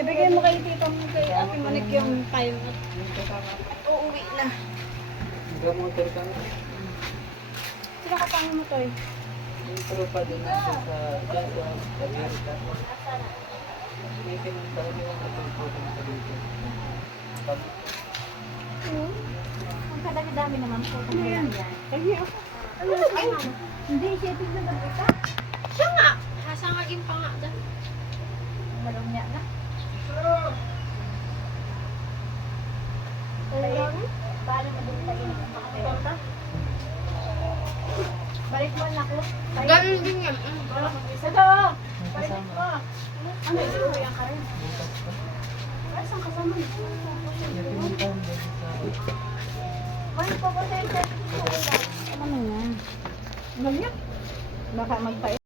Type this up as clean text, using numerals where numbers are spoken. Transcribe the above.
Ibigay mo kay tita mo kay Ate Manik yung time at uuwi na. Sino kasama mo to eh? Yung tropa din natin sa Amerika. May pinuntahan yung natutulong sa dito. Ang kadami-dami naman po kung yan. Ay, ako. Ay, hindi, siya tignan na kita. Siya nga. Hasangagin pa nga dyan. Malumya na. Paano maduntayin ang makakita? Balik mo na ako. Ganun din yan. Ito! Balik mo! Ano, inuwi ka rin? Ay, saan kasama niyo? Balik po ko sa ito. Ano yan? Baka magpa